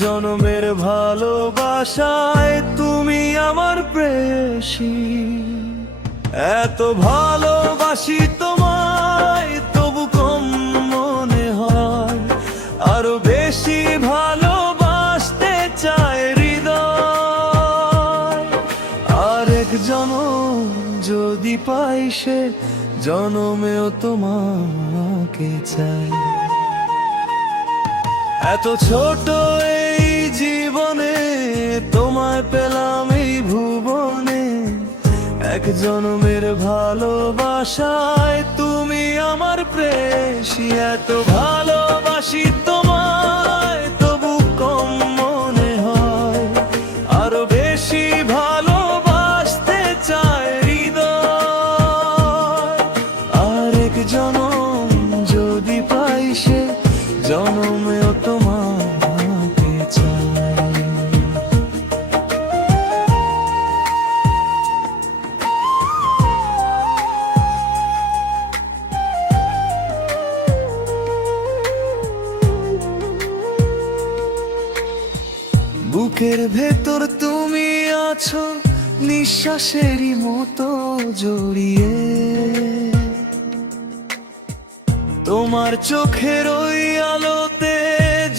জনমের ভালোবাসায় তুমি আমার প্রেয়সী। এত ভালোবাসি তোমায় তবু কম মনে হয়, আরো বেশি ভালোবাসতে চায় হৃদয়। আরেক জনম যদি পাই সে জনমেও তোমাকে চাই। এত ছোট এই জীবনে তোমায় পেলাম এই ভুবনে, এক জনমের ভালোবাসায় তুমি আমার প্রেয়সী। এত ভালোবাসি তোমায় তবু কম মনে হয়, আরো বেশি ভালোবাসতে চায় হৃদয়। আরেক জনম যদি পাই সে জনমেও তোমাকে চাই। বুকের ভেতর তুমি আছো নিঃশ্বাসেরই মতো জড়িয়ে, তোমার চোখের ওই আলোতে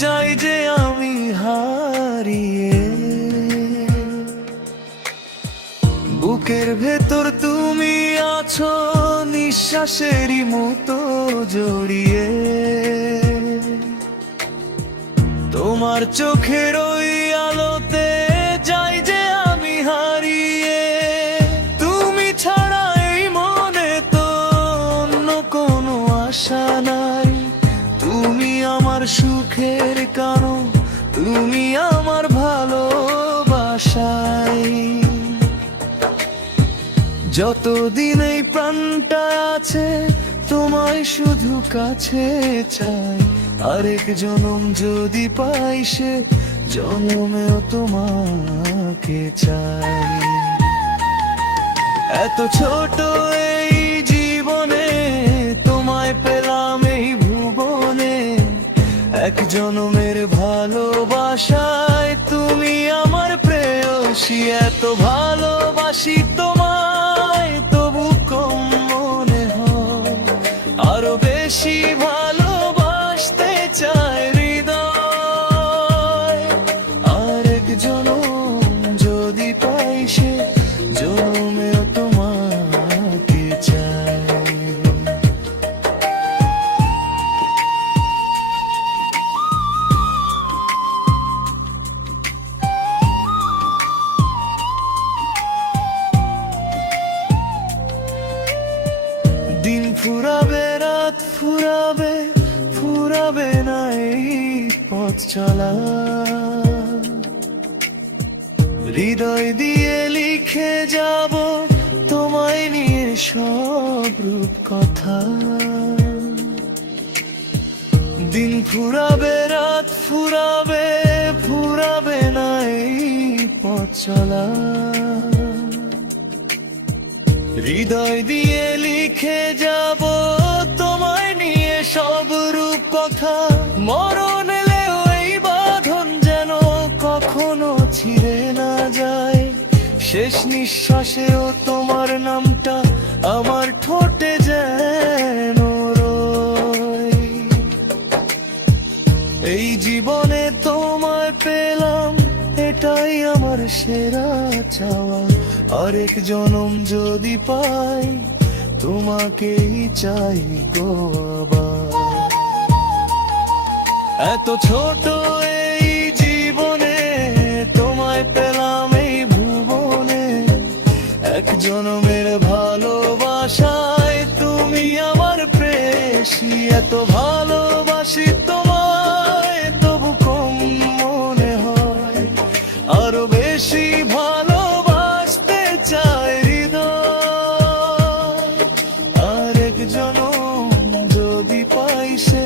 যাই যে আমি হারিয়ে। বুকের ভেতর তুমি আছো নিঃশ্বাসেরই মতো জড়িয়ে, তোমার চোখের ওই আলোতে যাই যে আমি হারিয়ে। তুমি ছাড়া এই মনে তো অন্য কোনো আশা নাই, তুমি আমার সুখের কারণ, তুমি আমার ভালোবাসাই। যতদিন এই প্রাণটা আছে তোমায় শুধু কাছে চাই। আরেক জনম যদি পাই সে জনমেও তোমাকে চাই। এত ছোট এই জীবনে তোমায় পেলাম এই ভুবনে, এক জনমের ভালোবাসায় তুমি আমার প্রেয়সী। এত ভালোবাসি তোমায় তবু কম মনে হয়, আরো বেশি ভালোবাসতে চায় হৃদয়। আরেক জনম যদি পাই সে জনমেও তোমাকে চাই। দিন ফুরাবে রাত ফুরাবে, ফুরাবে না এই পথ চলা। হৃদয় দিয়ে লিখে যাব তোমায় নিয়ে সব রূপ কথা। দিন ফুরাবে রাত ফুরাবে, ফুরাবে না এই পথ চলা। হৃদয় দিয়ে লিখে যাব তোমায় নিয়ে সব রূপ কথা। মরণ এলেও এই বাঁধন যেন কখনো ছিঁড়ে না যায়, শেষ নিঃশ্বাসেও তোমার নামটা আমার ঠোঁটে যেন রয়। এই জীবনে তোমায় পেলাম এটাই আমার সেরা চাওয়া। আরেক জনম যদি পাই তোমাকেই চাই গো আবার। এত ছোট এই জীবনে তোমায় পেলাম এই ভুবনে, এক জনমের ভালোবাসায় তুমি আমার প্রেয়সী। এত ভালোবাসি তোমায় তবু কম মনে হয়, আরো বেশি ভালোবাসতে চায় হৃদয়। আরেক জনম যদি পাই সে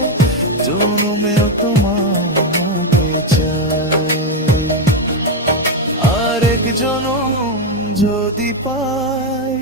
জনমেও তোমাকে চাই। আরেক জনম যদি পাই